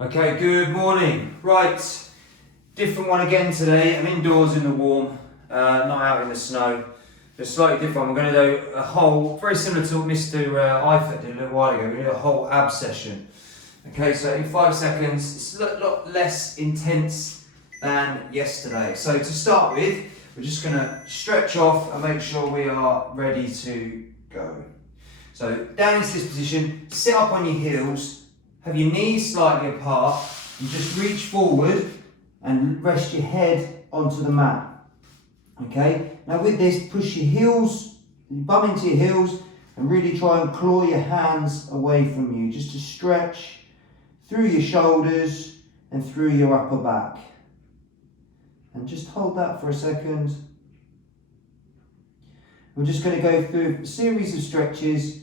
Okay, good morning. Right, different one again today. I'm indoors in the warm, not out in the snow. Just slightly different. We're going to do a whole, very similar to what Mr. Eifert did a little while ago. We're going to do a whole ab session. Okay, so in 5 seconds, it's a lot less intense than yesterday. So to start with, we're just going to stretch off and make sure we are ready to go. So down into this position, sit up on your heels, have your knees slightly apart, and just reach forward and rest your head onto the mat. Okay, now with this, push your heels, bum into your heels, and really try and claw your hands away from you, just to stretch through your shoulders and through your upper back. And just hold that for a second. We're just going to go through a series of stretches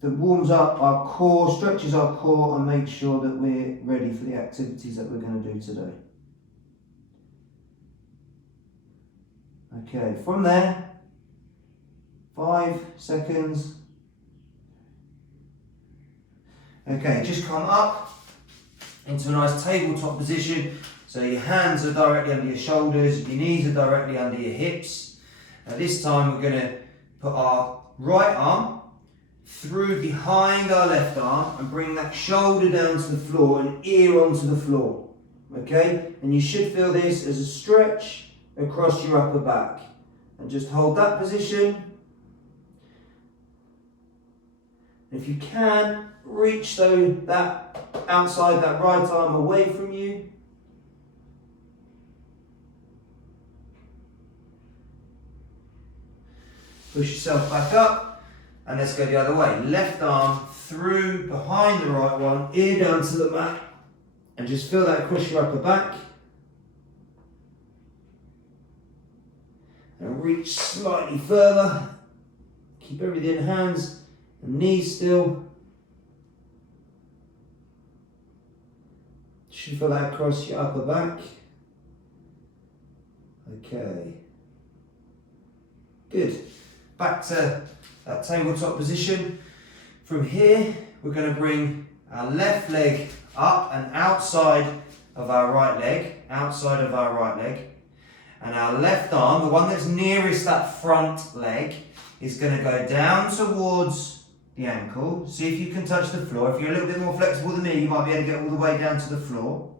that warms up our core, stretches our core, and makes sure that we're ready for the activities that we're going to do today. Okay, from there, 5 seconds. Okay, just come up into a nice tabletop position. So your hands are directly under your shoulders, your knees are directly under your hips. Now this time we're going to put our right arm through behind our left arm and bring that shoulder down to the floor and ear onto the floor. Okay? And you should feel this as a stretch across your upper back. And just hold that position. If you can, reach that outside that right arm away from you. Push yourself back up. And let's go the other way. Left arm through behind the right one, ear down to the mat. And just feel that across your upper back. And reach slightly further. Keep everything in hands and knees still. Should feel that across your upper back. Okay. Good. Back to that tabletop position. From here, we're going to bring our left leg up and outside of our right leg, and our left arm, the one that's nearest that front leg, is going to go down towards the ankle. See if you can touch the floor. If you're a little bit more flexible than me, you might be able to get all the way down to the floor.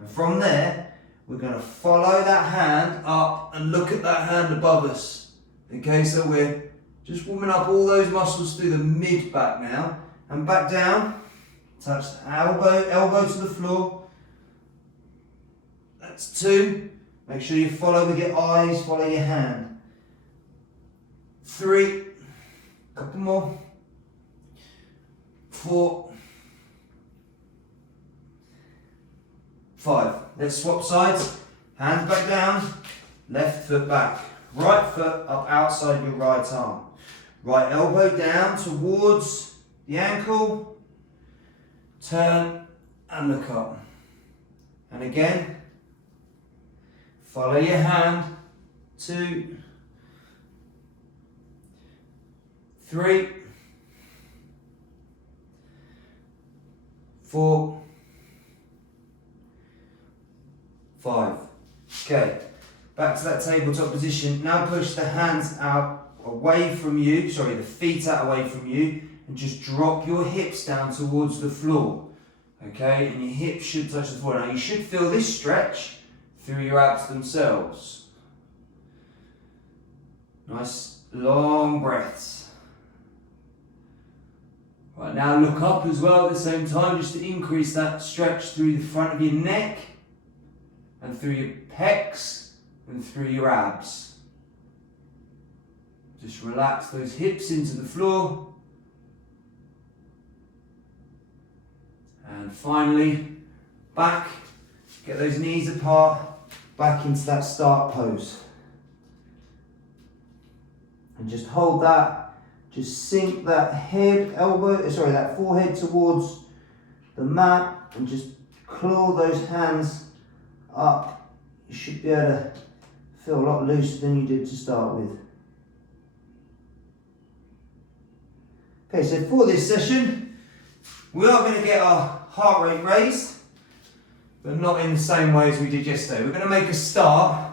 And from there, we're going to follow that hand up and look at that hand above us. Okay, so we're just warming up all those muscles through the mid back now. And back down. Touch the elbow to the floor. That's 2. Make sure you follow with your eyes, follow your hand. 3. Couple more. 4. 5. Let's swap sides. Hands back down. Left foot back. Right foot up outside your right arm. Right elbow down towards the ankle. Turn and look up. And again, follow your hand. 2, 3, 4, 5. Okay. Back to that tabletop position. Now push the hands out away from you, the feet out away from you, and just drop your hips down towards the floor. Okay, and your hips should touch the floor. Now you should feel this stretch through your abs themselves. Nice long breaths. Right, now look up as well at the same time, just to increase that stretch through the front of your neck and through your pecs and through your abs. Just relax those hips into the floor. And finally, back. Get those knees apart, back into that start pose. And just hold that. Just sink that that forehead towards the mat and just claw those hands up. You should be able to feel a lot looser than you did to start with. Okay, so for this session, we are going to get our heart rate raised. but not in the same way as we did yesterday. We're going to make a start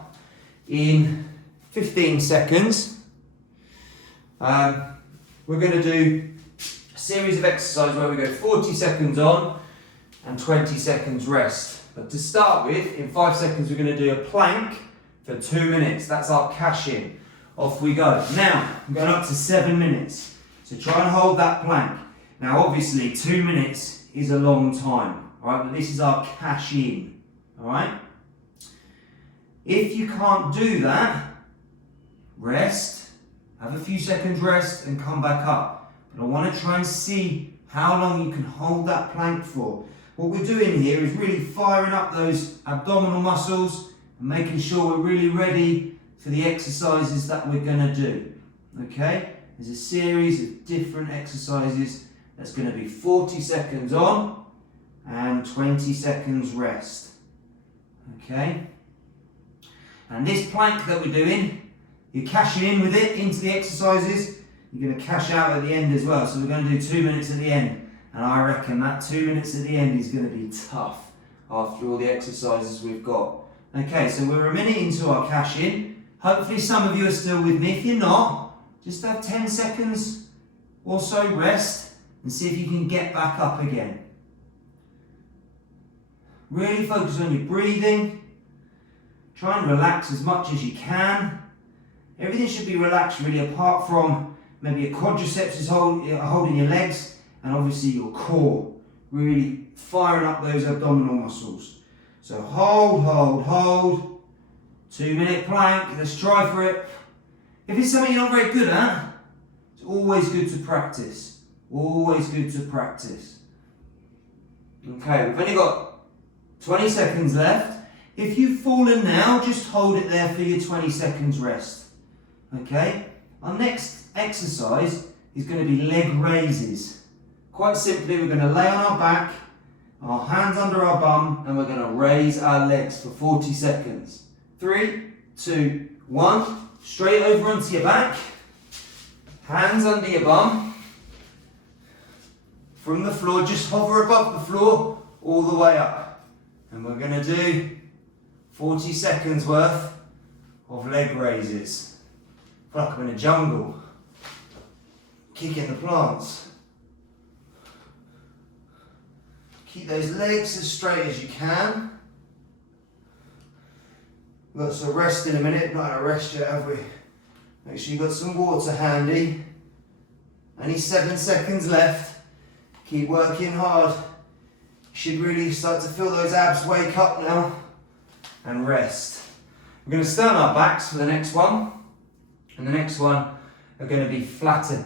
in 15 seconds. We're going to do a series of exercises where we go 40 seconds on and 20 seconds rest. But to start with, in 5 seconds, we're going to do a plank for 2 minutes. That's our cash in. Off we go. Now, I'm going up to 7 minutes. So try and hold that plank. Now, obviously, 2 minutes is a long time, all right? But this is our cash in, all right? If you can't do that, rest, have a few seconds rest and come back up. But I want to try and see how long you can hold that plank for. What we're doing here is really firing up those abdominal muscles and making sure we're really ready for the exercises that we're going to do, okay? There's a series of different exercises that's going to be 40 seconds on and 20 seconds rest, okay? And this plank that we're doing, you're cashing in with it into the exercises, you're going to cash out at the end as well. So we're going to do 2 minutes at the end, and I reckon that 2 minutes at the end is going to be tough after all the exercises we've got. Okay, so we're a minute into our cash in. Hopefully some of you are still with me. If you're not, just have 10 seconds or so rest and see if you can get back up again. Really focus on your breathing. Try and relax as much as you can. Everything should be relaxed really, apart from maybe your quadriceps is holding your legs, and obviously your core, really firing up those abdominal muscles. So hold, hold, hold. 2 minute plank, let's try for it. If it's something you're not very good at, it's always good to practice. Always good to practice. Okay, we've only got 20 seconds left. If you've fallen now, just hold it there for your 20 seconds rest. Okay, our next exercise is going to be leg raises. Quite simply, we're going to lay on our back, our hands under our bum, and we're going to raise our legs for 40 seconds. 3, 2, 1. Straight over onto your back. Hands under your bum. From the floor, just hover above the floor all the way up. And we're going to do 40 seconds worth of leg raises. I feel like I'm in a jungle. Kicking the plants. Keep those legs as straight as you can. We've got some rest in a minute, not had a rest yet, have we? Make sure you've got some water handy. Only 7 seconds left. Keep working hard. You should really start to feel those abs wake up now. And rest. We're going to stand on our backs for the next one. And the next one are going to be flutter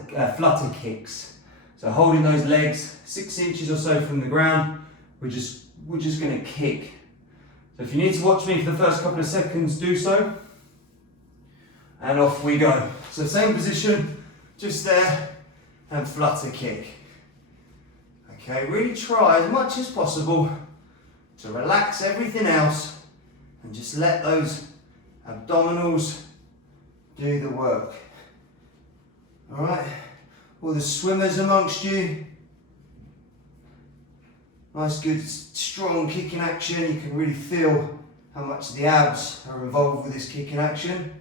kicks. So holding those legs 6 inches or so from the ground, we're just going to kick. So if you need to watch me for the first couple of seconds, do so. And off we go. So same position, just there, and flutter kick. Okay, really try as much as possible to relax everything else and just let those abdominals do the work. All right, all the swimmers amongst you, nice good strong kicking action. You can really feel how much the abs are involved with this kicking action.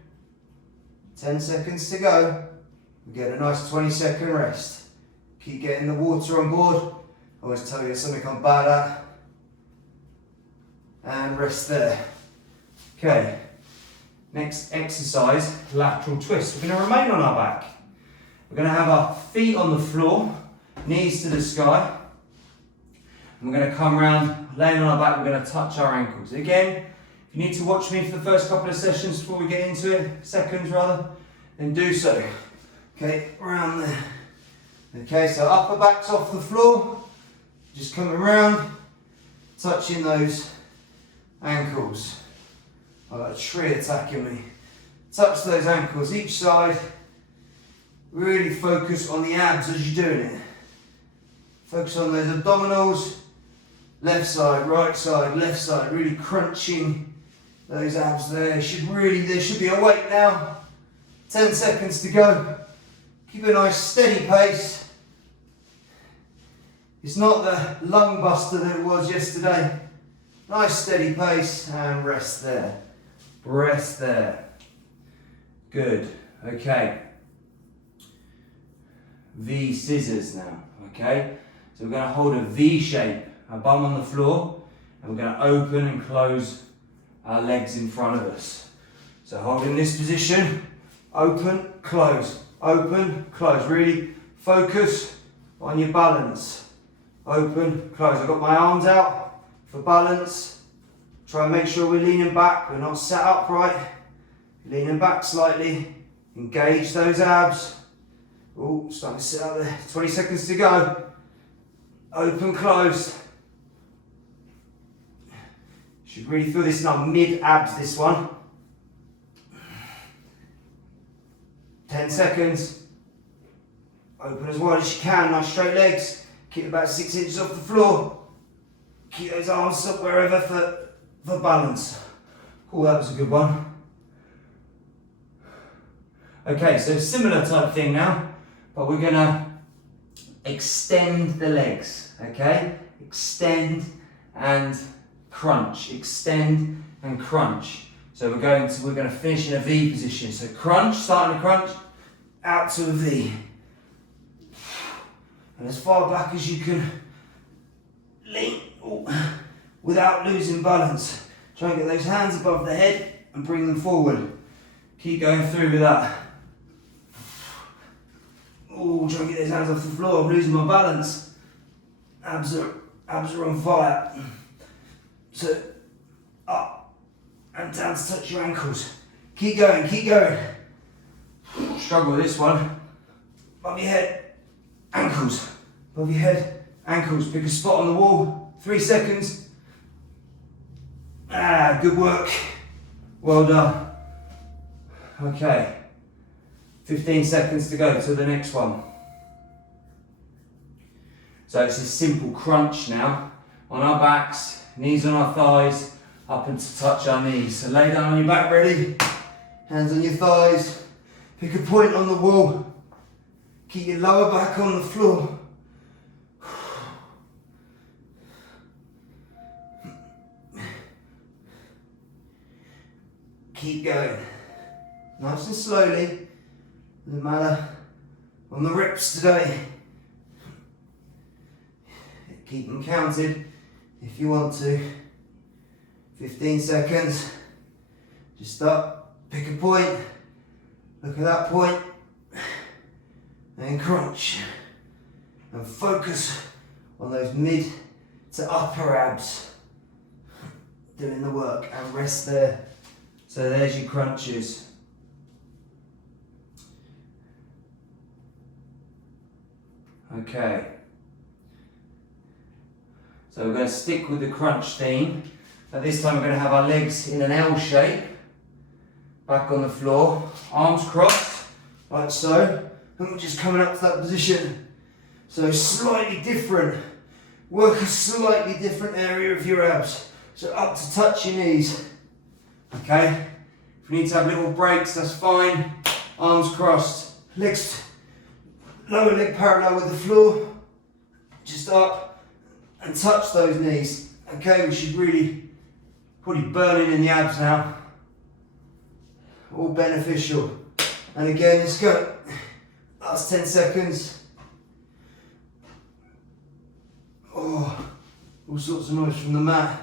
10 seconds to go. We get a nice 20-second rest. Keep getting the water on board. I always tell you it's something I'm bad at. And rest there. Okay, next exercise, lateral twist. We're going to remain on our back. We're going to have our feet on the floor, knees to the sky. And we're going to come around, laying on our back, we're going to touch our ankles. Again, if you need to watch me for the first couple of sessions before we get into it, seconds rather, then do so. Okay, around there. Okay, so upper back's off the floor, just coming around, touching those ankles. I've got a tree attacking me. Touch those ankles each side. Really focus on the abs as you're doing it. Focus on those abdominals. Left side, right side, left side. Really crunching those abs there. There should be a weight now. 10 seconds to go. Keep a nice steady pace. It's not the lung buster that it was yesterday. Nice steady pace and rest there. Rest there. Good. Okay. V scissors now. Okay. So we're going to hold a V shape, our bum on the floor, and we're going to open and close our legs in front of us. So holding this position, open, close, open, close. Really focus on your balance. Open, close. I've got my arms out for balance. Try and make sure we're leaning back. We're not sat upright. Leaning back slightly. Engage those abs. Oh, starting to sit up there. 20 seconds to go. Open, close. Should really feel this in our mid abs, this one. 10 seconds. Open as wide as you can. Nice straight legs. Keep about 6 inches off the floor. Keep those arms up wherever for balance. Cool, that was a good one. Okay, so similar type thing now, but we're gonna extend the legs, okay? Extend and crunch, extend and crunch. So we're going to finish in a V position. So crunch, starting to crunch, out to a V. And as far back as you can lean without losing balance. Try and get those hands above the head and bring them forward. Keep going through with that. Oh, try and get those hands off the floor. I'm losing my balance. Abs are on fire. So up and down to touch your ankles. Keep going, keep going. Struggle with this one. Above your head, ankles. Above your head, ankles. Pick a spot on the wall. 3 seconds. Good work. Well done. Okay. 15 seconds to go to the next one. So it's a simple crunch now. On our backs, knees on our thighs, up and to touch our knees. So lay down on your back, ready? Hands on your thighs. Pick a point on the wall. Keep your lower back on the floor. Keep going. Nice and slowly. Doesn't matter. On the rips today. Keep them counted if you want to. 15 seconds. Just stop. Pick a point. Look at that point. And crunch. And focus on those mid to upper abs. Doing the work and rest there. So there's your crunches. Okay. So we're going to stick with the crunch theme. But this time we're going to have our legs in an L shape. Back on the floor. Arms crossed, like so. And we're just coming up to that position. So slightly different. Work a slightly different area of your abs. So up to touch your knees. Okay? If you need to have little breaks, that's fine. Arms crossed. Legs, lower leg parallel with the floor. Just up and touch those knees. Okay, we should really probably burning in the abs now. All beneficial. And again, let's go. Last 10 seconds. Oh, all sorts of noise from the mat.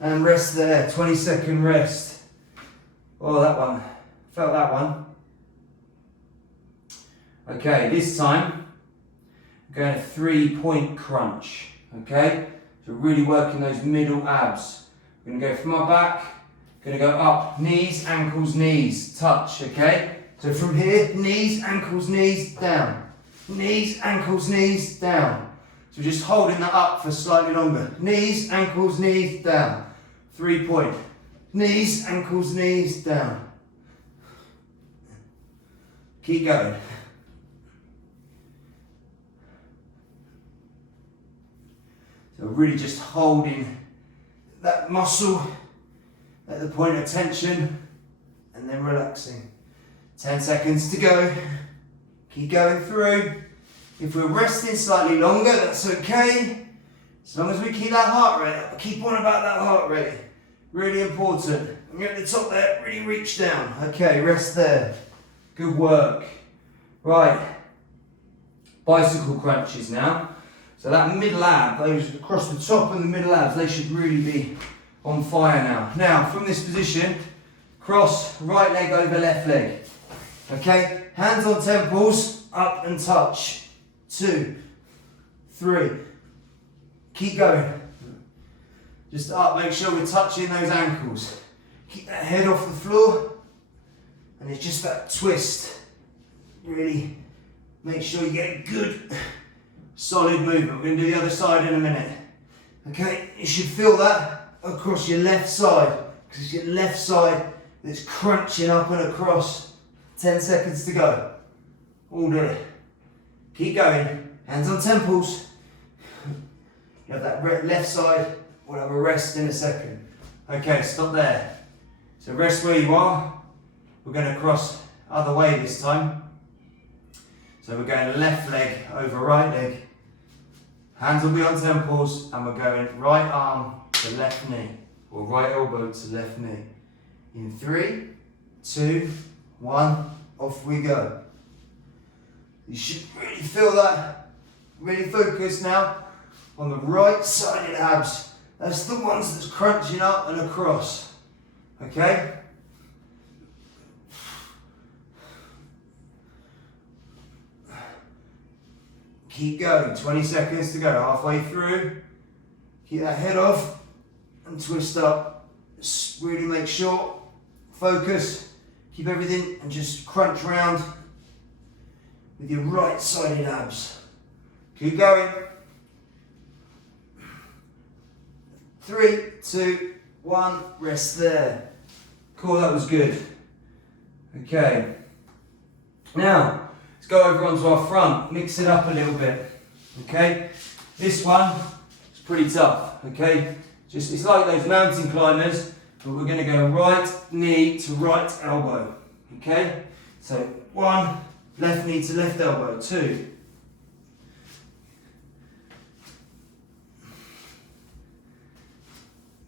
And rest there, 20-second rest. Oh, that one. Felt that one. Okay, this time, we're going to 3-point crunch. Okay, so really working those middle abs. We're going to go from our back, going to go up, knees, ankles, knees, touch, okay? So from here, knees, ankles, knees, down. Knees, ankles, knees, down. So we're just holding that up for slightly longer. Knees, ankles, knees, down. 3-point. Knees, ankles, knees, down. Keep going. So really just holding that muscle at the point of tension and then relaxing. 10 seconds to go. Keep going through. If we're resting slightly longer, that's okay. As long as we keep that heart rate up, keep on about that heart rate. Really important. And you're at the top there, really reach down. Okay, rest there. Good work. Right, bicycle crunches now. So that middle ab, those across the top and the middle abs, they should really be on fire now. Now, from this position, cross right leg over left leg. Okay, hands on temples, up and touch. 2, 3. Keep going. Just up, make sure we're touching those ankles. Keep that head off the floor. And it's just that twist. Really make sure you get a good, solid movement. We're going to do the other side in a minute. Okay, you should feel that across your left side. Because it's your left side that's crunching up and across. 10 seconds to go. All day. Keep going. Hands on temples. You have that left side. We'll have a rest in a second. Okay, stop there. So rest where you are. We're going to cross other way this time. So we're going left leg over right leg. Hands will be on temples, and we're going right arm to left knee, or right elbow to left knee. In 3, 2, 1, off we go. You should really feel that. Really focus now on the right sided abs. That's the ones that's crunching up and across. Okay? Keep going, 20 seconds to go, halfway through. Keep that head off and twist up. Just really make sure, focus, keep everything and just crunch round with your right sided abs. Keep going. 3, 2, 1, rest there. Cool, that was good. Okay. Now, let's go over onto our front, mix it up a little bit. Okay? This one is pretty tough. Okay? It's like those mountain climbers, but we're going to go right knee to right elbow. Okay? So 1, left knee to left elbow. 2.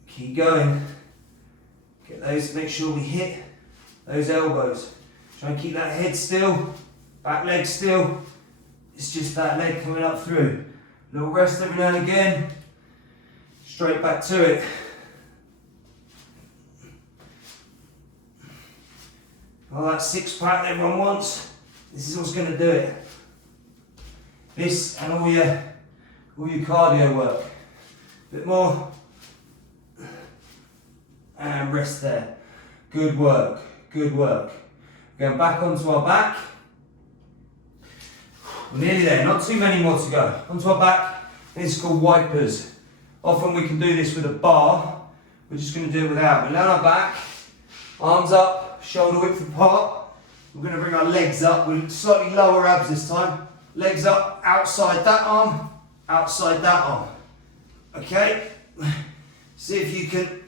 Keep going. Get those, make sure we hit those elbows. Try and keep that head still, back leg still. It's just that leg coming up through. Little rest every now and again. Straight back to it. Well, that 6-pack that everyone wants, this is what's going to do it. This and all your cardio work. A bit more. And rest there. Good work, good work. Going back onto our back. We're nearly there, not too many more to go. Onto our back, this is called wipers. Often we can do this with a bar. We're just going to do it without. We lay on our back, arms up, shoulder width apart. We're going to bring our legs up with slightly lower abs this time. Legs up, outside that arm, outside that arm. Okay? See if you can.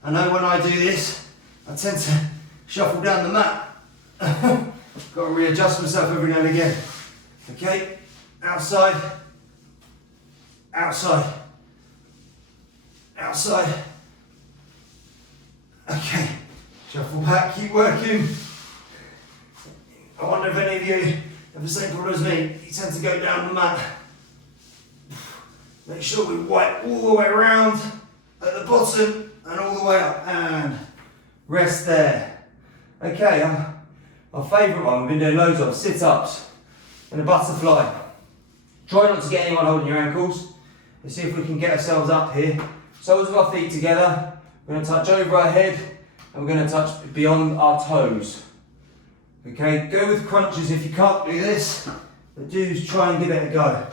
I know when I do this, I tend to shuffle down the mat. Got to readjust myself every now and again. Okay, outside, outside, outside. Okay, shuffle back, keep working. I wonder if any of you have the same problem as me. You tend to go down the mat. Make sure we wipe all the way around at the bottom. And all the way up, and rest there. Okay, our favourite one, we've been doing loads of sit-ups and a butterfly. Try not to get anyone holding your ankles. Let's see if we can get ourselves up here. Soles of our feet together. We're going to touch over our head, and we're going to touch beyond our toes. Okay, go with crunches if you can't do this, but do try and give it a go.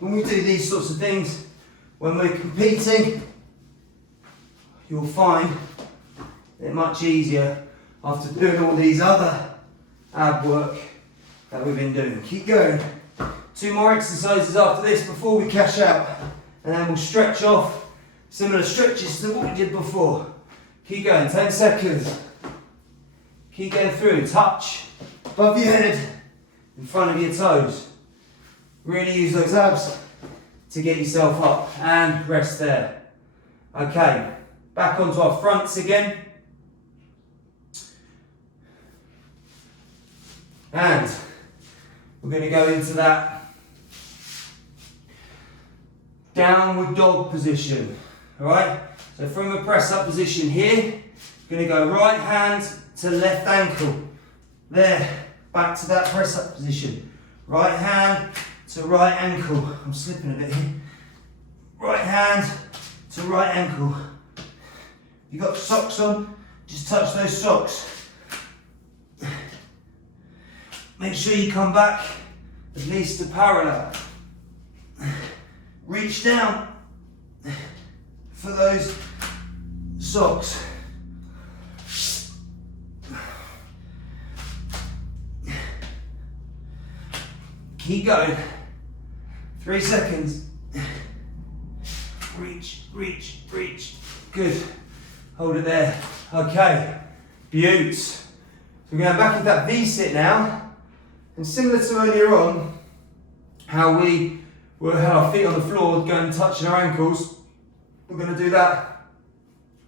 When we do these sorts of things, when we're competing, you'll find it much easier after doing all these other ab work that we've been doing. Keep going. 2 more exercises after this before we cash out, and then we'll stretch off similar stretches to what we did before. Keep going, 10 seconds. Keep going through, touch above your head, in front of your toes. Really use those abs to get yourself up, and rest there. Okay, back onto our fronts again. And we're going to go into that downward dog position. Alright, so from a press up position here, you're going to go right hand to left ankle. There, back to that press up position. Right hand to right ankle. I'm slipping a bit here. Right hand to right ankle. You got socks on, just touch those socks. Make sure you come back at least to parallel. Reach down for those socks. Keep going. 3 seconds. Reach, reach, reach. Good. Hold it there. Okay. Beaut. So we're going back into that V-sit now. And similar to earlier on, how we had our feet on the floor going touching our ankles, we're going to do that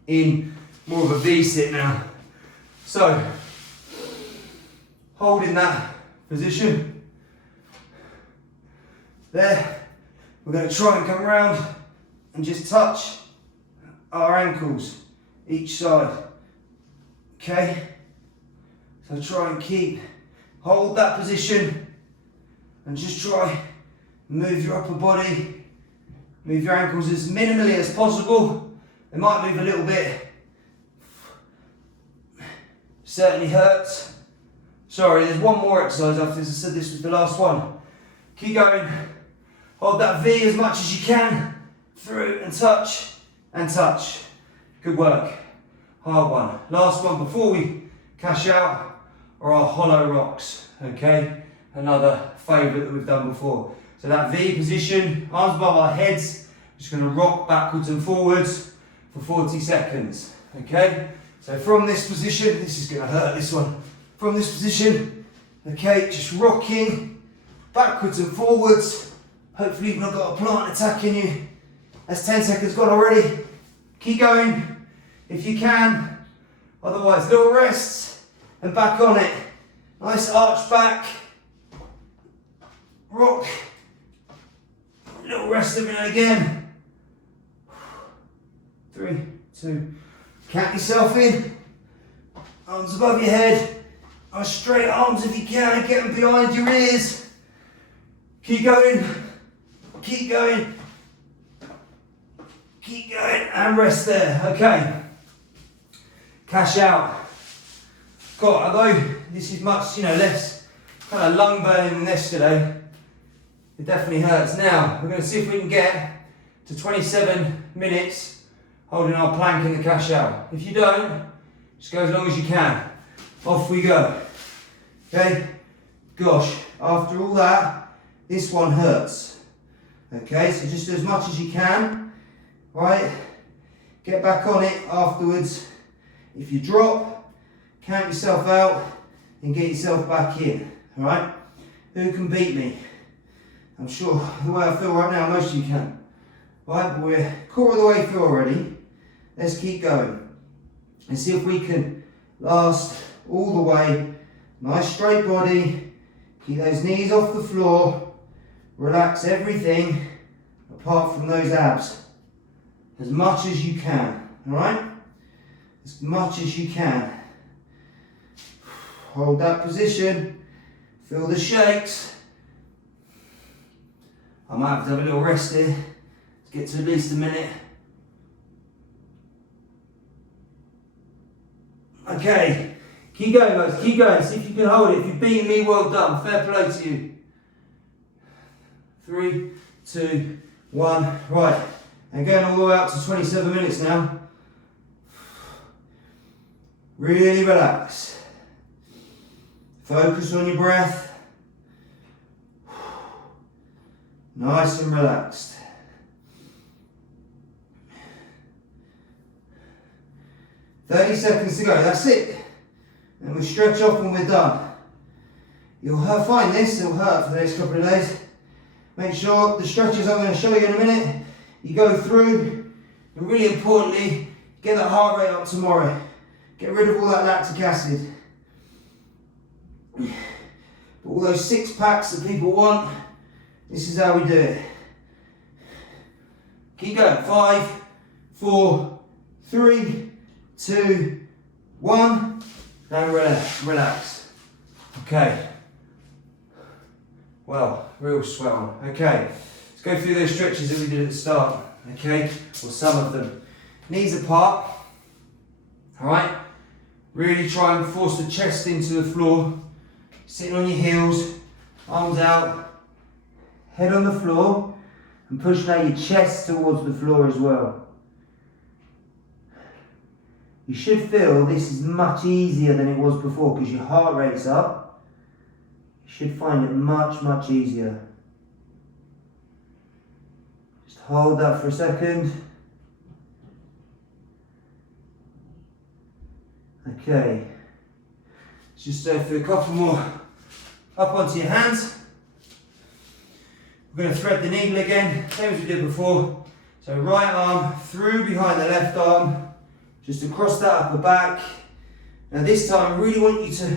in more of a V-sit now. So, holding that position. There, we're going to try and come around and just touch our ankles each side. Okay? So try and hold that position and just try move your upper body, move your ankles as minimally as possible. They might move a little bit. Certainly hurts. Sorry, there's one more exercise after this. I said this was the last one. Keep going. Hold that V as much as you can. Through and touch and touch. Good work. Hard one. Last one before we cash out are our hollow rocks. Okay? Another favourite that we've done before. So that V position, arms above our heads, just going to rock backwards and forwards for 40 seconds. Okay? So from this position, this is going to hurt this one. From this position, okay, just rocking backwards and forwards. Hopefully you've not got a plant attacking you. That's 10 seconds gone already. Keep going if you can. Otherwise, little rests and back on it. Nice arch back. Rock. Little rest every now and again. 3, 2. Count yourself in. Arms above your head. Nice straight arms if you can, and get them behind your ears. Keep going. Keep going. Keep going and rest there. Okay. Cash out. God, although this is much, less kind of lung burning than yesterday, it definitely hurts. Now, we're going to see if we can get to 27 minutes holding our plank in the cash out. If you don't, just go as long as you can. Off we go. Okay? Gosh, after all that, this one hurts. Okay, so just do as much as you can. Right? Get back on it afterwards. If you drop, count yourself out and get yourself back in. Alright? Who can beat me? I'm sure the way I feel right now, most of you can. Right, but we're quarter of the way through already. Let's keep going and see if we can last all the way. Nice straight body. Keep those knees off the floor. Relax everything apart from those abs as much as you can. Alright? As much as you can. Hold that position. Feel the shakes. I might have to have a little rest here to get to at least a minute. Okay, keep going guys, keep going, see if you can hold it. If you've beaten me, well done, fair play to you. 3, 2, 1, right, and going all the way up to 27 minutes now. Really relax. Focus on your breath. Nice and relaxed. "30 seconds to go, that's it. And we stretch off when we're done. You'll find this, it'll hurt for the next couple of days. Make sure the stretches I'm going to show you in a minute, you go through, and really importantly, get that heart rate up tomorrow. Get rid of all that lactic acid. All those 6 packs that people want, this is how we do it. Keep going. 5, 4, 3, 2, 1. And relax. Okay. Well, real sweat on. Okay. Let's go through those stretches that we did at the start. Okay. Or some of them. Knees apart. Alright. Really try and force the chest into the floor. Sitting on your heels. Arms out. Head on the floor. And push now your chest towards the floor as well. You should feel this is much easier than it was before because your heart rate's up. You should find it much easier. Just hold that for a second. Okay. Let's just do a couple more. Up onto your hands. We're going to thread the needle again, same as we did before. So right arm through behind the left arm, just across that upper back. Now this time I really want you to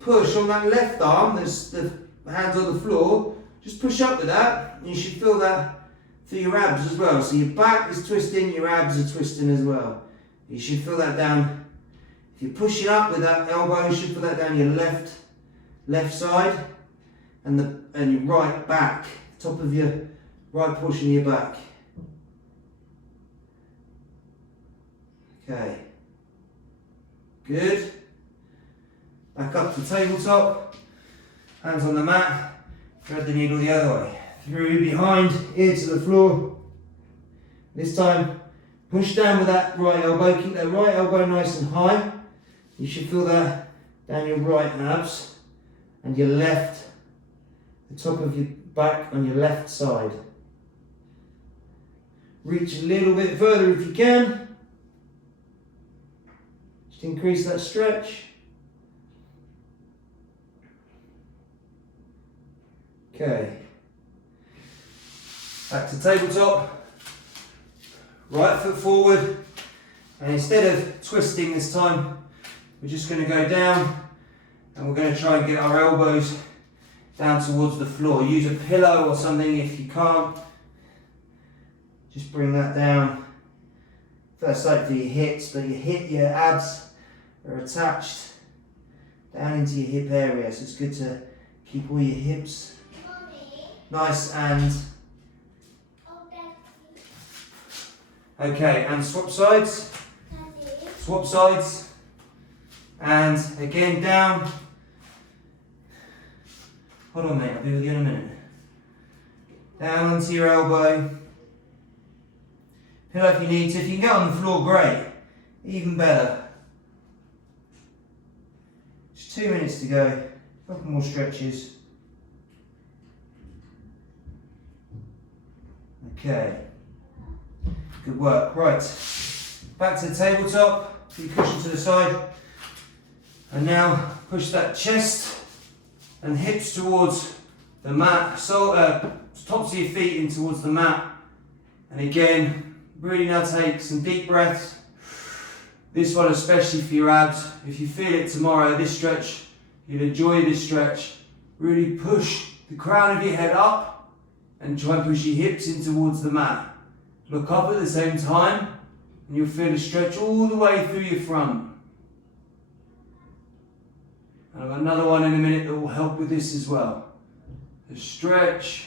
push on that left arm, that's the hands on the floor, just push up with that, and you should feel that through your abs as well. So your back is twisting, your abs are twisting as well. You should feel that down. If you're pushing up with that elbow, you should feel that down your left side, and your right back. Top of your right portion of your back. Okay. Good. Back up to tabletop. Hands on the mat. Thread the needle the other way. Through behind, ear to the floor. This time, push down with that right elbow. Keep that right elbow nice and high. You should feel that down your right abs and your left, the top of your back on your left side. Reach a little bit further if you can. Just increase that stretch. Okay. Back to tabletop. Right foot forward. And instead of twisting this time, we're just going to go down and we're going to try and get our elbows down towards the floor. Use a pillow or something if you can't. Just bring that down. First like for your hips, but your abs are attached down into your hip area. So it's good to keep all your hips nice and okay. And swap sides. Swap sides. And again down. Hold on mate, I'll be with you in a minute. Down onto your elbow. Pillow if you need to. If you can get on the floor, great. Even better. Just 2 minutes to go. A couple more stretches. Okay. Good work. Right. Back to the tabletop. Put your cushion to the side. And now push that chest and hips towards the mat, so tops of your feet in towards the mat. And again, really now take some deep breaths. This one especially for your abs. If you feel it tomorrow, this stretch, you'll enjoy this stretch. Really push the crown of your head up and try and push your hips in towards the mat. Look up at the same time and you'll feel a stretch all the way through your front. And I've got another one in a minute that will help with this as well. The stretch.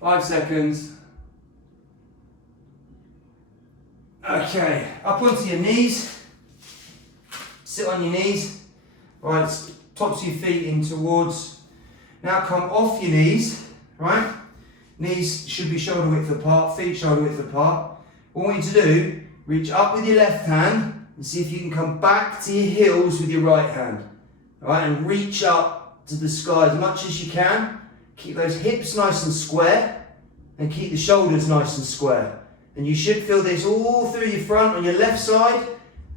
5 seconds. Okay, up onto your knees. Sit on your knees. Right, tops of your feet in towards. Now come off your knees, right? Knees should be shoulder width apart, feet shoulder width apart. What we need to do, reach up with your left hand and see if you can come back to your heels with your right hand. Alright, and reach up to the sky as much as you can. Keep those hips nice and square and keep the shoulders nice and square. And you should feel this all through your front on your left side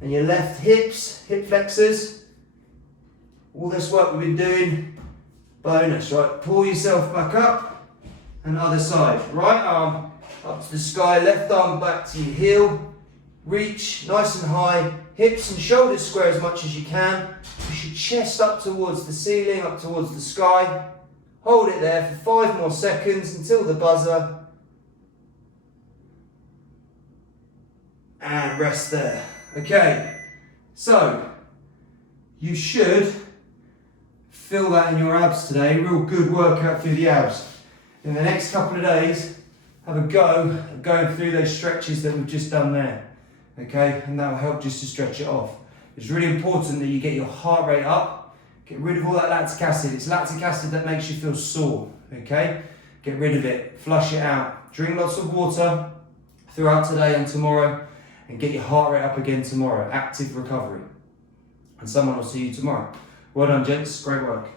and your left hips, hip flexors. All this work we've been doing Bonus, right? Pull yourself back up, and other side. Right arm up to the sky, left arm back to your heel. Reach nice and high, hips and shoulders square as much as you can. Push your chest up towards the ceiling, up towards the sky. Hold it there for 5 more seconds until the buzzer. And rest there. Okay, so you should feel that in your abs today. Real good workout through the abs. In the next couple of days, have a go at going through those stretches that we've just done there. Okay, and that will help just to stretch it off. It's really important that you get your heart rate up, get rid of all that lactic acid. It's lactic acid that makes you feel sore, okay? Get rid of it, flush it out. Drink lots of water throughout today and tomorrow, and get your heart rate up again tomorrow. Active recovery. And someone will see you tomorrow. Well done, gents, great work.